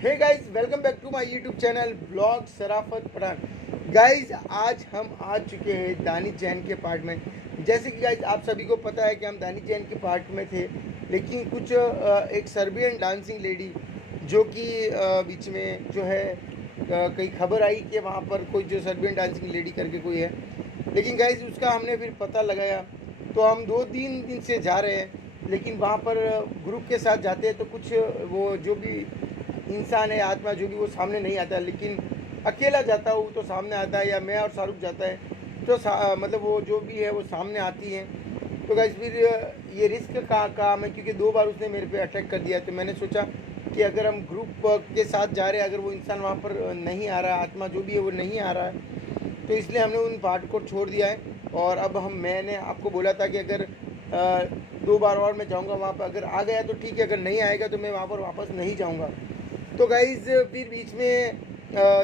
Hey guys, welcome back to my YouTube channel blog Sarafat Pathan. Guys, आज हम आ चुके हैं दानिश जैन के पार्ट में। जैसे कि गाइस आप सभी को पता है कि हम दानिश जैन के पार्ट में थे, लेकिन कुछ एक सर्बियन डांसिंग लेडी जो कि बीच में जो है कई खबर आई कि वहाँ पर कोई जो सर्बियन डांसिंग लेडी करके कोई है, लेकिन गाइस उसका हमने फिर पता लगाया। तो हम 2-3 दिन से जा रहे हैं, लेकिन वहाँ पर ग्रुप के साथ जाते हैं तो कुछ वो जो भी इंसान है, आत्मा जो भी, वो सामने नहीं आता। लेकिन अकेला जाता हूँ तो सामने आता है, या मैं और शाहरुख जाता है तो मतलब वो जो भी है वो सामने आती है। तो गाइस फिर ये रिस्क का काम है, क्योंकि 2 बार उसने मेरे पे अटैक कर दिया। तो मैंने सोचा कि अगर हम ग्रुप के साथ जा रहे हैं, अगर वो इंसान वहाँ पर नहीं आ रहा है, आत्मा जो भी है वो नहीं आ रहा है, तो इसलिए हमने उन पार्ट को छोड़ दिया है। और अब मैंने आपको बोला था कि अगर 2 बार और मैं जाऊँगा वहाँ पर, अगर आ गया तो ठीक है, अगर नहीं आएगा तो मैं वहाँ पर वापस नहीं जाऊँगा। तो गाइज़ फिर बीच में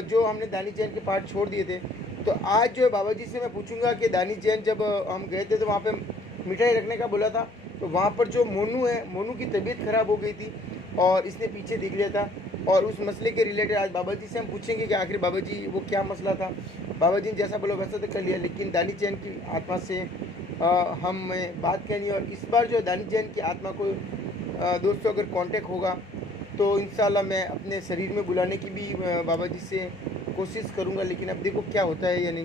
जो हमने दानिश जैन के पार्ट छोड़ दिए थे, तो आज जो है बाबा जी से मैं पूछूंगा कि दानिश जैन जब हम गए थे तो वहाँ पे मिठाई रखने का बोला था, तो वहाँ पर जो मोनू है, मोनू की तबीयत ख़राब हो गई थी और इसने पीछे देख लिया था। और उस मसले के रिलेटेड आज बाबा जी से हम पूछेंगे कि आखिर बाबा जी वो क्या मसला था। बाबा जी ने जैसा बोला वैसा तो कर लिया, लेकिन दानिश जैन की आत्मा से हम बात करनी। और इस बार जो दानिश जैन की आत्मा को दोस्तों अगर कांटेक्ट होगा तो इंशाल्लाह मैं अपने शरीर में बुलाने की भी बाबा जी से कोशिश करूंगा, लेकिन अब देखो क्या होता है या नहीं।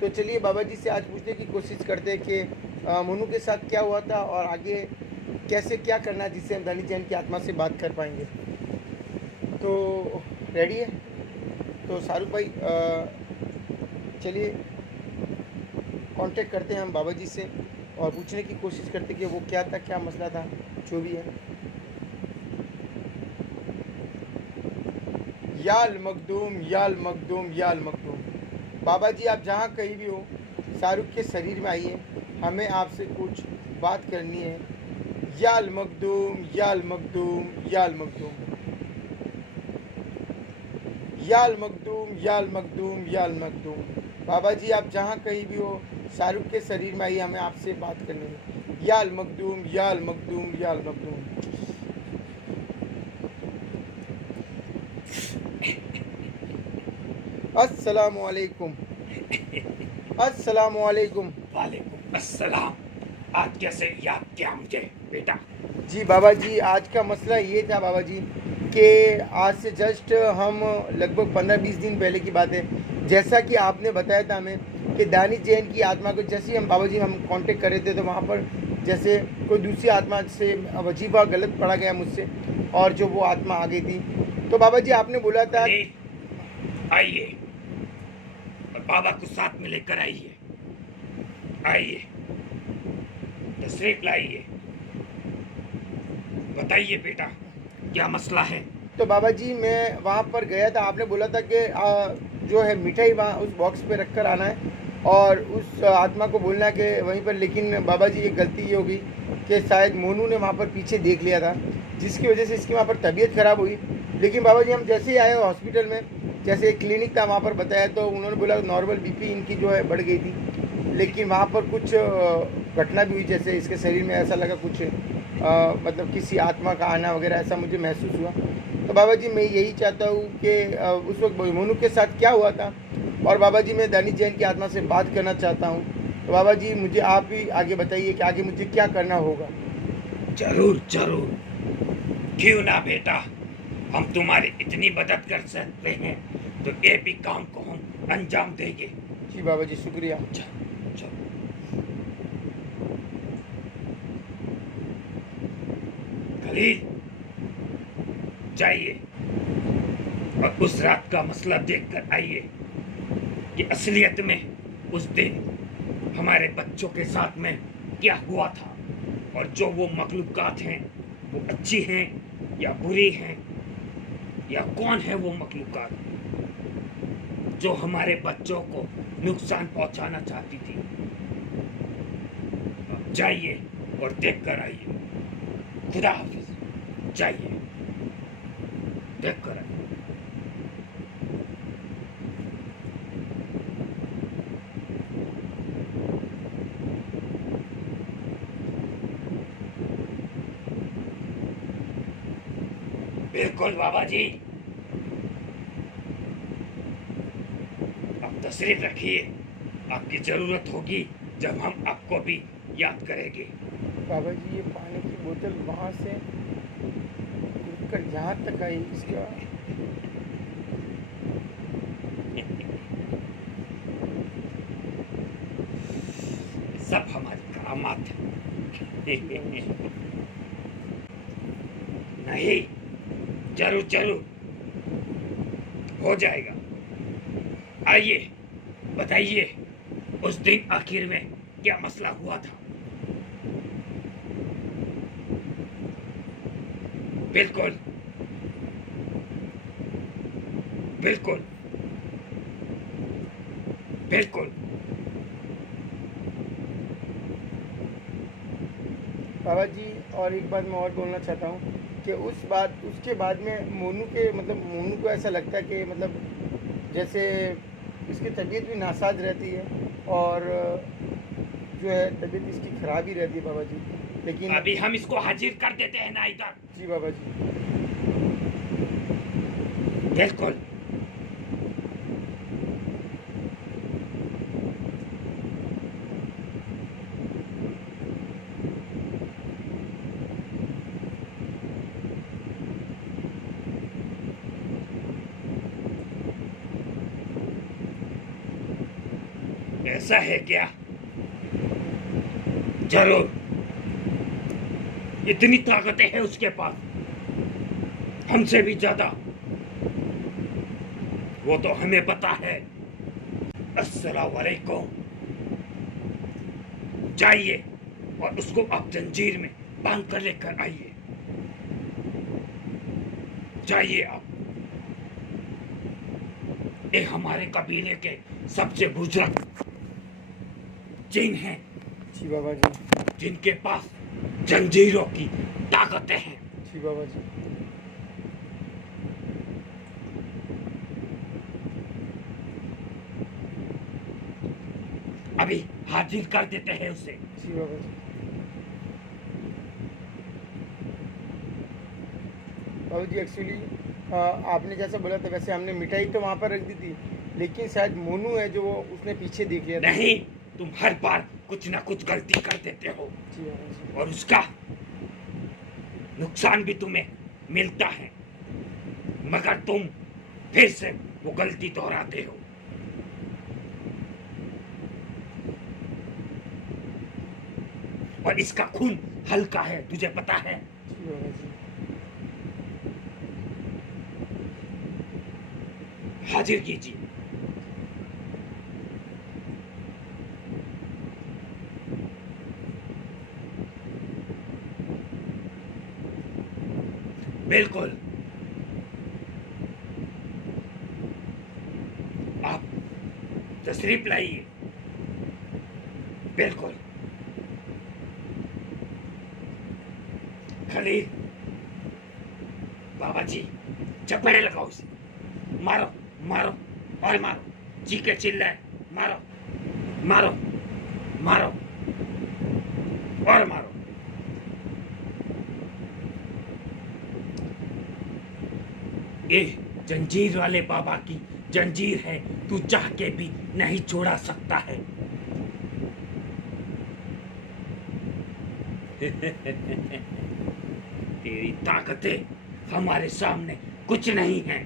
तो चलिए बाबा जी से आज पूछने की कोशिश करते हैं कि मोनू के साथ क्या हुआ था और आगे कैसे क्या करना है जिससे हम दानिश जैन की आत्मा से बात कर पाएंगे। तो रेडी है? तो शाहरुख भाई चलिए कांटेक्ट करते हैं हम बाबा जी से और पूछने की कोशिश करते हैं कि वो क्या था, क्या मसला था, जो भी है। याल मखदूम, याल मखदूम, याल मखदूम। बाबा जी आप जहाँ कहीं भी हो, शाहरुख के शरीर में आइए, हमें आपसे कुछ बात करनी है। याल मखदूम, याल मखदूम, याल मखदूम, याल मखदूम, याल मखदूम, याल मखदूम। बाबा जी आप जहाँ कहीं भी हो, शाहरुख के शरीर में आइए, हमें आपसे बात करनी है। याल मखदूम, याल मखदूम, याल मखदूम। अस्सलामुअलैकुम। अस्सलामुअलैकुम। वालेकुम अस्सलाम। आज कैसे याद किया मुझे बेटा? जी बाबा जी, आज का मसला ये था बाबा जी कि आज से जस्ट हम लगभग 15-20 दिन पहले की बात है, जैसा कि आपने बताया था हमें कि दानिश जैन की आत्मा को जैसे ही हम बाबा जी हम कांटेक्ट कर रहे थे, तो वहाँ पर जैसे कोई दूसरी आत्मा से वजीफा गलत पड़ा गया मुझसे और जो वो आत्मा आ गई थी। तो बाबा जी आपने बोला था आइए और बाबा को साथ में लेकर आइए, आइए तशरीफ लाइए, बताइए बेटा क्या मसला है। तो बाबा जी मैं वहाँ पर गया था, आपने बोला था कि जो है मिठाई वहाँ उस बॉक्स पे रख कर आना है और उस आत्मा को बोलना है कि वहीं पर। लेकिन बाबा जी एक गलती ये हो गई कि शायद मोनू ने वहाँ पर पीछे देख लिया था, जिसकी वजह से इसकी वहाँ पर तबीयत ख़राब हुई। लेकिन बाबा जी हम जैसे ही आए हॉस्पिटल में, जैसे एक क्लिनिक था वहाँ पर बताया, तो उन्होंने बोला नॉर्मल बीपी इनकी जो है बढ़ गई थी। लेकिन वहाँ पर कुछ घटना भी हुई, जैसे इसके शरीर में ऐसा लगा कुछ मतलब किसी आत्मा का आना वगैरह, ऐसा मुझे महसूस हुआ। तो बाबा जी मैं यही चाहता हूँ कि उस वक्त मोनू के साथ क्या हुआ था, और बाबा जी मैं दानिश जैन की आत्मा से बात करना चाहता हूँ। तो बाबा जी मुझे आप ही आगे बताइए कि आगे मुझे क्या करना होगा। जरूर जरूर, क्यों ना बेटा, हम तुम्हारी इतनी मदद कर सकते हैं तो ये भी काम को हम अंजाम देंगे। जी बाबा जी शुक्रिया। खलील जाइए और उस रात का मसला देखकर आइए कि असलियत में उस दिन हमारे बच्चों के साथ में क्या हुआ था, और जो वो मखलूकात हैं वो अच्छी हैं या बुरी हैं, या कौन है वो मखलूकात जो हमारे बच्चों को नुकसान पहुंचाना चाहती थी। अब जाइए और देख कर आइए। खुदा हाफिज। जाइए, देख कर आइए। बिल्कुल बाबा जी, अब तशरीफ रखिए। आपकी जरूरत होगी जब हम आपको भी याद करेंगे। बाबा जी ये पानी की बोतल वहाँ से कर यहाँ तक आई, इसका सब हमारी करामात है। नहीं, जरूर जरूर हो जाएगा। आइए, बताइए उस दिन आखिर में क्या मसला हुआ था। बिल्कुल बिल्कुल बिल्कुल। बाबा जी और एक बात मैं और बोलना चाहता हूँ कि उसके बाद में मोनू के मतलब मोनू को ऐसा लगता है कि मतलब जैसे इसकी तबीयत भी नासाज रहती है और जो है तबीयत इसकी खराब ही रहती है बाबा जी। लेकिन अभी हम इसको हाजिर कर देते हैं ना इधर। जी बाबा जी। बिल्कुल। ऐसा है क्या? जरूर, इतनी ताकतें हैं उसके पास, हमसे भी ज्यादा। वो तो हमें पता है। अस्सलाम वालेकुम। जाइए और उसको आप जंजीर में बांध कर लेकर आइए। जाइए आप। ये हमारे कबीले के सबसे बुजुर्ग जिन हैं, जी बाबा जी। जिनके पास जंजीरों की ताकतें हैं। जी बाबा जी। अभी हाजिर कर देते हैं उसे। जी बाबा जी। बाबू जी एक्चुअली आपने जैसा बोला था वैसे हमने मिठाई तो वहाँ पर रख दी थी, लेकिन शायद मोनू है जो वो उसने पीछे देख लिया था। नहीं, तुम हर बार कुछ ना कुछ गलती कर देते हो जी बाबा जी। और उसका नुकसान भी तुम्हें मिलता है, मगर तुम फिर से वो गलती दोहराते हो। और इसका खून हल्का है, तुझे पता है। जी बाबा जी। हाजिर कीजिए। बिल्कुल। आप तशरीफ लाइए। बिल्कुल। खलील, बाबा जी चपेड़े लगाओ उसे। मारो मारो और मारो, चीखे चिल्लाए, मारो मारो मारो और मारो। ये जंजीर वाले बाबा की जंजीर है, तू चाह के भी नहीं छोड़ा सकता है। तेरी ताकतें हमारे सामने कुछ नहीं है।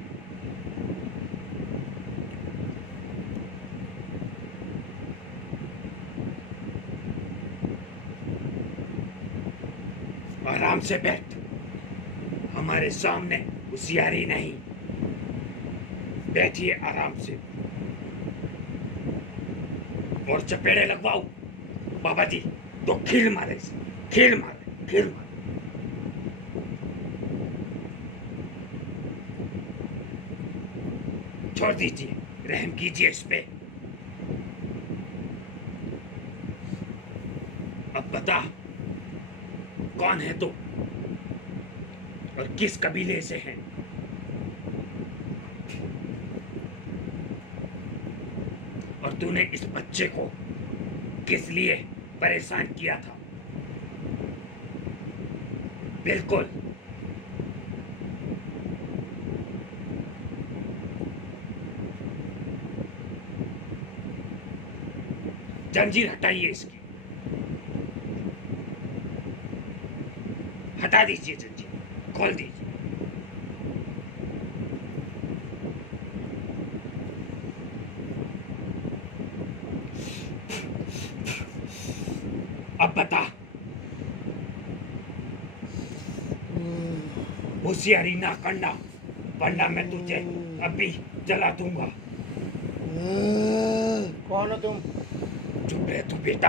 आराम से बैठ, हमारे सामने होशियारी नहीं। बैठिए आराम से और चपेड़े लगवाओ। बाबा जी तो खील मारे इसे, खील मारे, खील मारे। छोड़ दीजिए, रहम कीजिए इस पे। अब बता, कौन है तू और किस कबीले से है? और तूने इस बच्चे को किस लिए परेशान किया था? बिल्कुल। जंजीर हटाइए इसकी, हटा दीजिए जंजीर, खोल दीजिए। अब बता, होशियारी ना करना, वरना मैं तुझे अभी जला दूंगा। कौन हो तुम? चुप रह तू बेटा,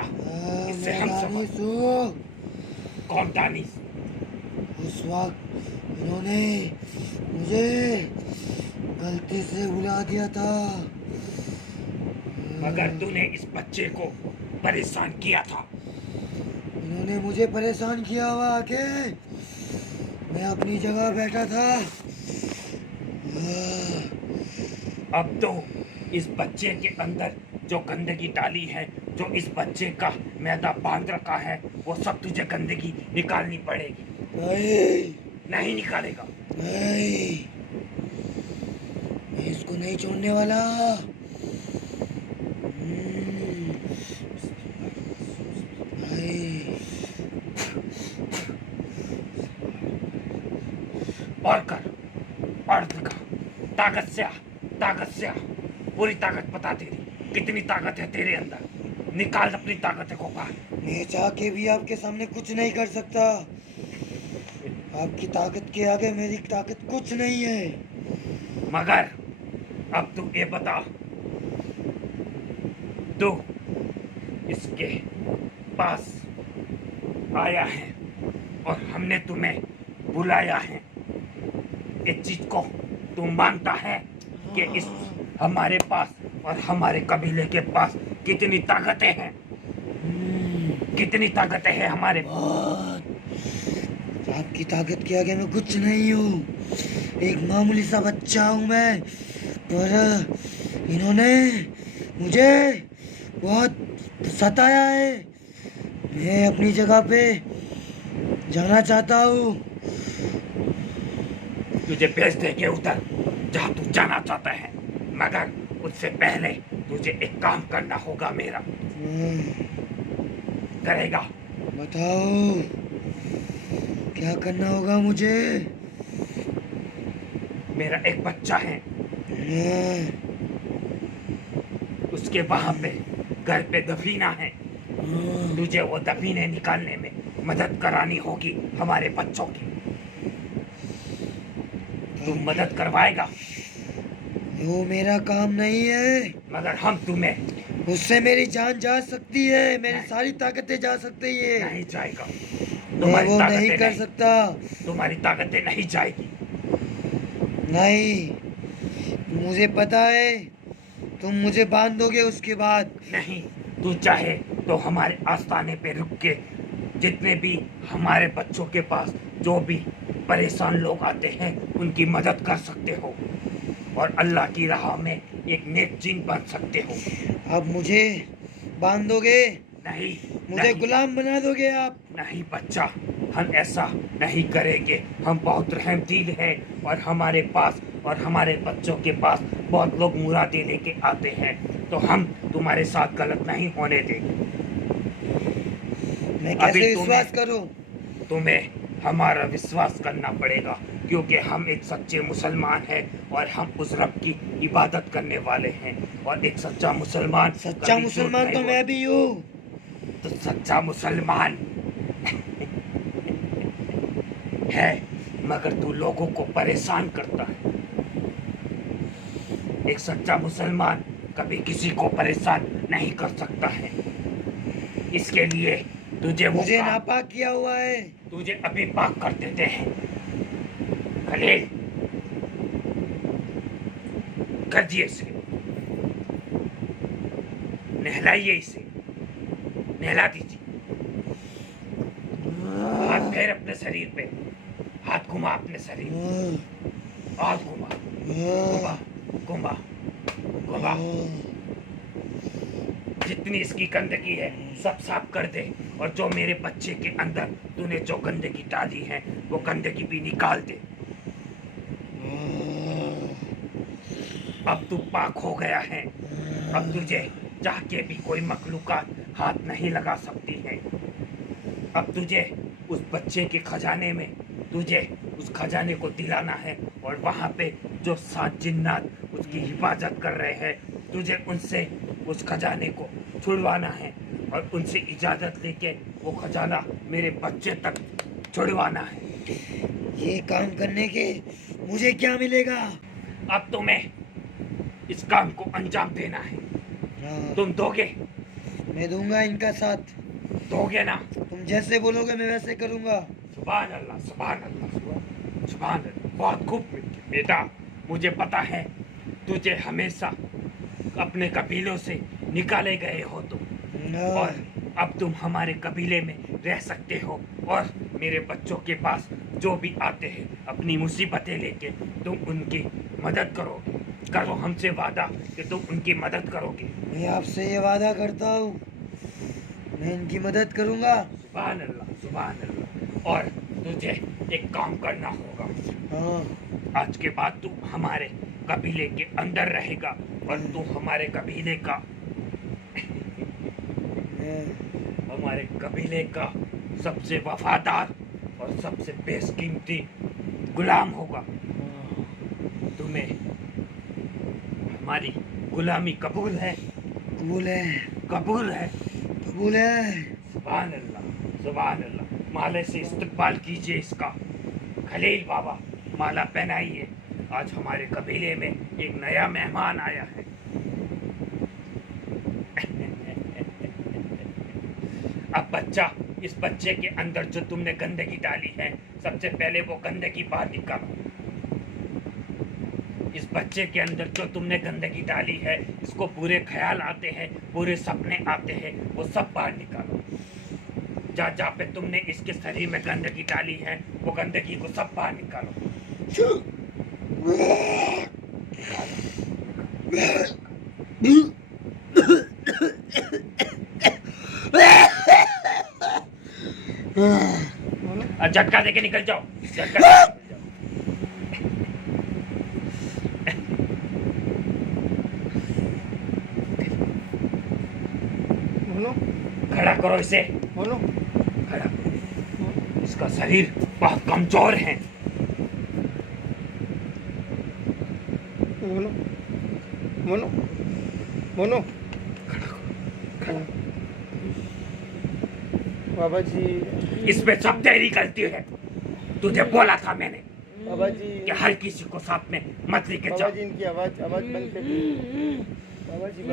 इससे हम समझ। कौन दानिश? उस वक्त इन्होंने मुझे गलती से बुला दिया था। मगर तूने इस बच्चे को परेशान किया था। इन्होंने मुझे परेशान किया हुआ आके, मैं अपनी जगह बैठा था। अब तो इस बच्चे के अंदर जो गंदगी डाली है, जो इस बच्चे का मैदा बांध रखा है, वो सब तुझे गंदगी निकालनी पड़ेगी। नहीं, नहीं निकालेगा? नहीं, मैं इसको नहीं छोड़ने वाला। नहीं। और कर, और दिखा, ताकत से आ, ताकत से आ, पूरी ताकत बता तेरी, कितनी ताकत है तेरे अंदर, निकाल अपनी ताकत को बाहर। मैं चाह के भी आपके सामने कुछ नहीं कर सकता। आपकी ताकत के आगे मेरी ताकत कुछ नहीं है। मगर अब तू ये बता, तू इसके पास आया है और हमने तुम्हें बुलाया है, इस चीज को तू मानता है कि इस हमारे पास और हमारे कबीले के पास कितनी ताकतें हैं? कितनी ताकतें हैं हमारे पास? आपकी ताकत के आगे मैं कुछ नहीं हूँ, एक मामूली सा बच्चा हूँ मैं, पर इन्होंने मुझे बहुत सताया है। मैं अपनी जगह पे जाना चाहता हूँ। तुझे भेज देंगे उधर जहाँ तू जाना चाहता है, मगर उससे पहले तुझे एक काम करना होगा मेरा। करेगा? बताओ क्या करना होगा मुझे? मेरा एक बच्चा है, उसके वहां पे घर पे दफीना है, तुझे वो दफीने निकालने में मदद करानी होगी हमारे बच्चों की। तू मदद करवाएगा? वो मेरा काम नहीं है, मगर हम तुम्हें, उससे मेरी जान जा सकती है, मेरी सारी ताकतें जा सकती है। नहीं जाएगा, मैं वो नहीं कर सकता। तुम्हारी ताकतें नहीं जाएगी। नहीं, मुझे पता है तुम मुझे बांध दोगे उसके बाद। नहीं, तू चाहे तो हमारे आस्थाने पे रुक के जितने भी हमारे बच्चों के पास जो भी परेशान लोग आते हैं उनकी मदद कर सकते हो और अल्लाह की राह में एक नेक जीन बन सकते हो। अब मुझे बांध दोगे? नहीं, मुझे नहीं, गुलाम बना दोगे आप? नहीं बच्चा, हम ऐसा नहीं करेंगे। हम बहुत रहमदिल हैं और हमारे पास और हमारे बच्चों के पास बहुत लोग मुरादें लेके आते हैं, तो हम तुम्हारे साथ गलत नहीं होने देंगे। मैं कैसे विश्वास करूं? तुम्हें हमारा विश्वास करना पड़ेगा, क्योंकि हम एक सच्चे मुसलमान हैं और हम उस रब की इबादत करने वाले हैं। और एक सच्चा मुसलमान तो मैं भी हूँ। तो सच्चा मुसलमान है, मगर तू लोगों को परेशान करता है। एक सच्चा मुसलमान कभी किसी को परेशान नहीं कर सकता है। इसके लिए तुझे मुझे नापाक किया हुआ है। तुझे अभी पाक कर देते हैं। खलील, कर दिए इसे, नहलाइए इसे, नहला दीजिए। हाथ फेर अपने शरीर पे, हाथ घुमा अपने शरीर पे, हाथ घुमा, घुमा, घुमा, घुमा। जितनी इसकी गंदगी है सब साफ कर दे, और जो मेरे बच्चे के अंदर तूने जो गंदगी डाली है वो गंदगी भी निकाल दे। अब तू पाक हो गया है, अब तुझे चाह के भी कोई मखलूकात हाथ नहीं लगा सकती है। अब तुझे उस बच्चे के खजाने में, तुझे उस खजाने को दिलाना है, और वहाँ पे जो 7 जिन्नात उसकी हिफाजत कर रहे हैं, तुझे उनसे उस खजाने को छुड़वाना है, और उनसे इजाज़त लेके वो खजाना मेरे बच्चे तक छुड़वाना है। ये काम करने के मुझे क्या मिलेगा? अब तुम्हें इस काम को अंजाम देना है। तुम दोगे? मैं दूंगा इनका साथ। दोगे ना? तुम जैसे बोलोगे मैं वैसे करूंगा। सुभान अल्लाह, सुभान अल्लाह, सुभान अल्लाह। बहुत खूब बेटा, मुझे पता है तुझे हमेशा अपने कबीलों से निकाले गए हो तुम, और अब तुम हमारे कबीले में रह सकते हो, और मेरे बच्चों के पास जो भी आते हैं अपनी मुसीबतें लेके तुम उनकी मदद करोगे। करो हमसे वादा कि तुम उनकी मदद करोगे। मैं आपसे ये वादा करता हूँ, मैं इनकी मदद करूंगा। सुभान अल्लाह, सुभान अल्लाह। और तुझे एक काम करना होगा। हाँ। आज के बाद तू हमारे कबीले के अंदर रहेगा, और तू हमारे कबीले का हमारे कबीले का सबसे वफादार और सबसे बेशकीमती गुलाम होगा। तुम्हें हमारी गुलामी कबूल है? कबूल है, कबूल है, कबूल है। सुभान अल्लाह, सुभान अल्लाह। माले से इस्तकबाल कीजिए इसका। खलील बाबा, माला पहनाइए। आज हमारे कबीले में एक नया मेहमान आया है। अब बच्चा, इस बच्चे के अंदर जो तुमने गंदगी डाली है, सबसे पहले वो गंदगी बाहर निकालो। इस बच्चे के अंदर जो तुमने गंदगी डाली है, इसको पूरे ख्याल आते हैं, पूरे सपने आते हैं, वो सब बाहर निकालो। जहाँ पे तुमने इसके शरीर में गंदगी डाली है, वो गंदगी को सब बाहर निकालो। झटका देके निकल जाओ, झटका देके निकल जाओ। बोलो, खड़ा करो इसे, बोलो। खड़ा करो। इसका शरीर बहुत कमजोर है। बोलो, बोलो, बोलो। खड़ा। बाबा जी, इसमें सब तेरी गलती है। तुझे बोला था मैंने बाबा जी, कि हर किसी को साथ में मत लेके बाबा जाओ। जी इनकी आवाज आवाज बंद कर दीजिए। बाबा जी,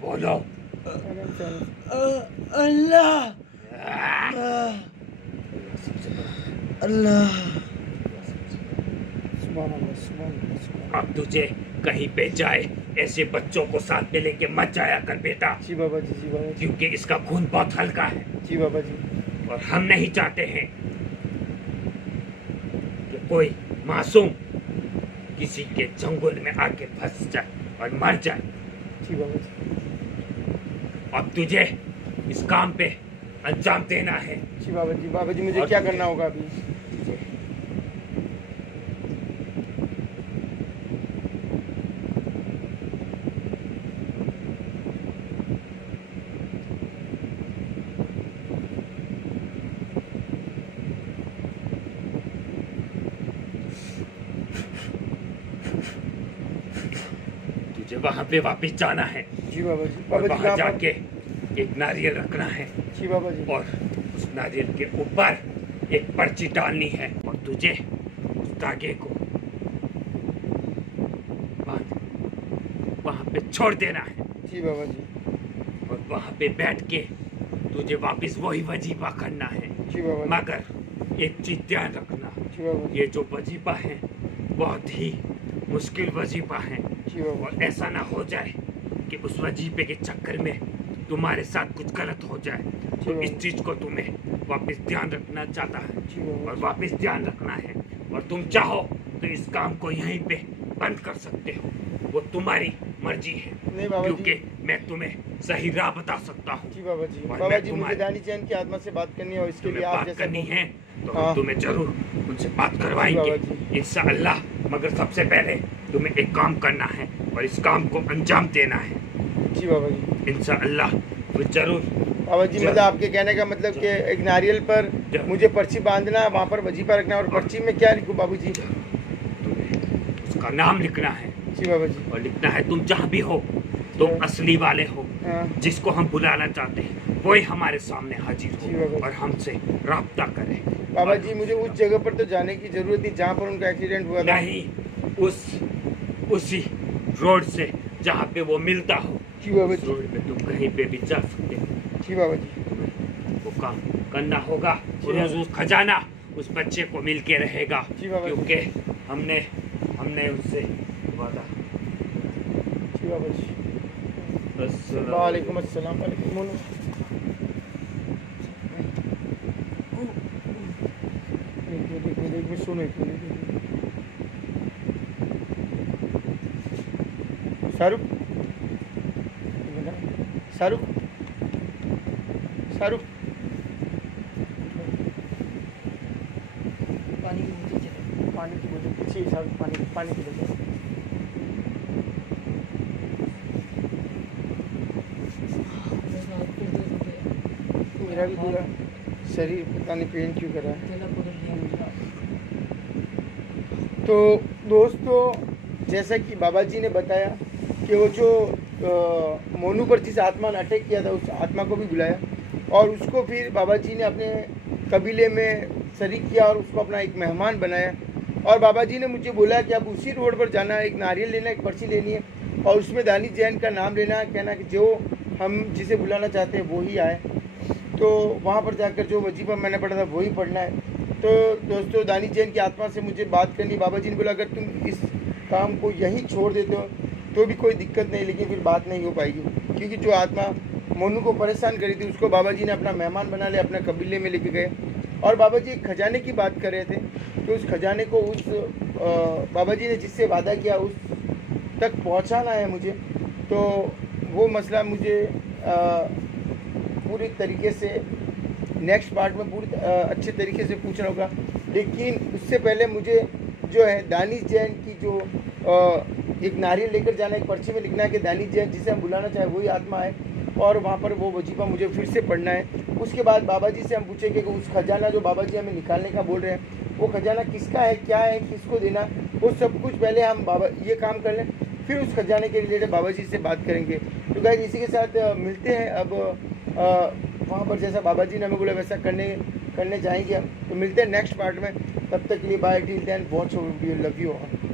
बोलो। अल्लाह, अल्लाह। सुभान अल्लाह, सुभान अल्लाह, सुभान। अब तुझे कहीं पे जाए ऐसे बच्चों को साथ में लेके मत जाया कर बेटा, जी बाबा जी, जी बाबा जी, क्योंकि इसका खून बहुत हल्का है, जी बाबा जी। और हम नहीं चाहते हैं कि कोई मासूम किसी के चंगुल में आके फंस जाए और मर जाए। जी बाबा जी, अब तुझे इस काम पे अंजाम देना है। जी बाबा जी। बाबा जी, मुझे और क्या तुझे- करना होगा अभी? तुझे तुझे वहां पे वापस जाना है, जी बाबा जी। और बाबा जी, वहां कहाँ जाके पर? एक नारियल रखना है, जी बाबा जी। और उस नारियल के ऊपर एक पर्ची डालनी है, और तुझे उस धागे को वहां पे छोड़ देना है, जी बाबा जी, और वहां पे बैठ के तुझे वापस वही वजीफा करना है। जी बाबा जी। मगर एक चीज ध्यान रखना, जी बाबा जी। ये जो वजीफा है बहुत ही मुश्किल वजीफा है, जी बाबा और ऐसा ना हो जाए कि उस वजीफे के चक्कर में तुम्हारे साथ कुछ गलत हो जाए। तो इस चीज को तुम्हें वापस ध्यान रखना चाहता है जी बाबा और जी। वापस ध्यान रखना है, और तुम चाहो तो इस काम को यहीं पे बंद कर सकते हो, वो तुम्हारी मर्जी है। नहीं बाबा जी। क्योंकि मैं तुम्हें सही राह बता सकता हूँ। जी बाबा जी। और बाबा मैं जी मुझे तुम्हारे- दानी चैन की आत्मा से बात करनी है और इसके तुम्हें लिए आप बात जैसा करनी है तो हाँ। हम तुम्हें जरूर उनसे बात करवाएंगे बाबा जी। इंशाअल्लाह। मगर सबसे पहले तुम्हें एक काम करना है और इस काम को अंजाम देना है जी बाबा जी। इंशाअल्लाह। तो जरूर बाबा जी मतलब आपके कहने का मतलब कि एक नारियल पर जब- मुझे पर्ची बांधना है, वहाँ पर वजीफा रखना है, और पर्ची में क्या लिखूँ बाबू जी? तुम्हें उसका नाम लिखना है, जी बाबा जी। और लिखना है तुम जहाँ भी हो तुम असली वाले हो, हाँ। जिसको हम बुलाना चाहते हैं वही हमारे सामने हाजिर जी बाबा हो जी। और हमसे राब्ता करे। बाबा और जी मुझे उस जगह पर तो जाने की जरूरत नहीं जहाँ पर उनका एक्सीडेंट हुआ था। नहीं, उसी रोड से जहाँ पे वो मिलता हो, जी बाबा उस जी। रोड पे तुम कहीं पे भी जा सकते हो। जी बाबा जी। तुम्हें वो काम करना होगा जी और बाबा। उस खजाना उस बच्चे को मिल के रहेगा, जी बाबा जी। क्योंकि हमने उससे वादा। जी बाबा जी। अस्सलाम वालेकुम अस्सलाम। वालेकुम मोनू। एक मिनट सुनो एक मिनट। शाहरुख शाहरुख शाहरुख पानी की बोतल चले। पानी की बोतल पीछे ही, शाहरुख पानी पी लेते। मेरा भी पूरा शरीर पता नहीं पेन क्यों कर रहा है। तेला पकड़ लिया मुझे। तो दोस्तों जैसा कि बाबा जी ने बताया कि वो जो मोनू पर जिस आत्मा ने अटैक किया था उस आत्मा को भी बुलाया, और उसको फिर बाबा जी ने अपने कबीले में शरीक किया और उसको अपना एक मेहमान बनाया। और बाबा जी ने मुझे बोला कि अब उसी रोड पर जाना है, एक नारियल लेना, एक पर्ची लेनी है, और उसमें दानी जैन का नाम लेना है, कहना कि जो हम जिसे बुलाना चाहते हैं वो ही आए। तो वहाँ पर जाकर जो वजीफा मैंने पढ़ा था वही पढ़ना है। तो दोस्तों दानी जैन की आत्मा से मुझे बात करनी। बाबा जी ने बोला अगर तुम इस काम को यहीं छोड़ देते हो तो भी कोई दिक्कत नहीं, लेकिन फिर बात नहीं हो पाएगी, क्योंकि जो आत्मा मोनू को परेशान करी थी उसको बाबा जी ने अपना मेहमान बना लिया, अपने कबीले में लेके गए। और बाबा जी एक खजाने की बात कर रहे थे, तो उस खजाने को उस बाबा जी ने जिससे वादा किया उस तक पहुंचाना है मुझे। तो वो मसला मुझे पूरी तरीके से नेक्स्ट पार्ट में पूरी अच्छे तरीके से पूछना होगा। लेकिन उससे पहले मुझे जो है दानिश जैन की जो एक नारियल लेकर जाना, एक पर्ची में लिखना है कि दानिश जैन जिसे हम बुलाना चाहें वही आत्मा है, और वहाँ पर वो वजीफा मुझे फिर से पढ़ना है। उसके बाद बाबा जी से हम पूछेंगे कि उस खजाना जो बाबा जी हमें निकालने का बोल रहे हैं वो खजाना किसका है, क्या है, किसको देना, वो सब कुछ पहले हम बाबा ये काम कर लें, फिर उस खजाने के रिलेटेड बाबा जी से बात करेंगे। तो गाइस इसी के साथ मिलते हैं अब वहाँ पर जैसा बाबा जी ने हमें बोला वैसा करने जाएंगे हम। तो मिलते हैं नेक्स्ट पार्ट में, तब तक के लिए bye, till then watch video, love you all.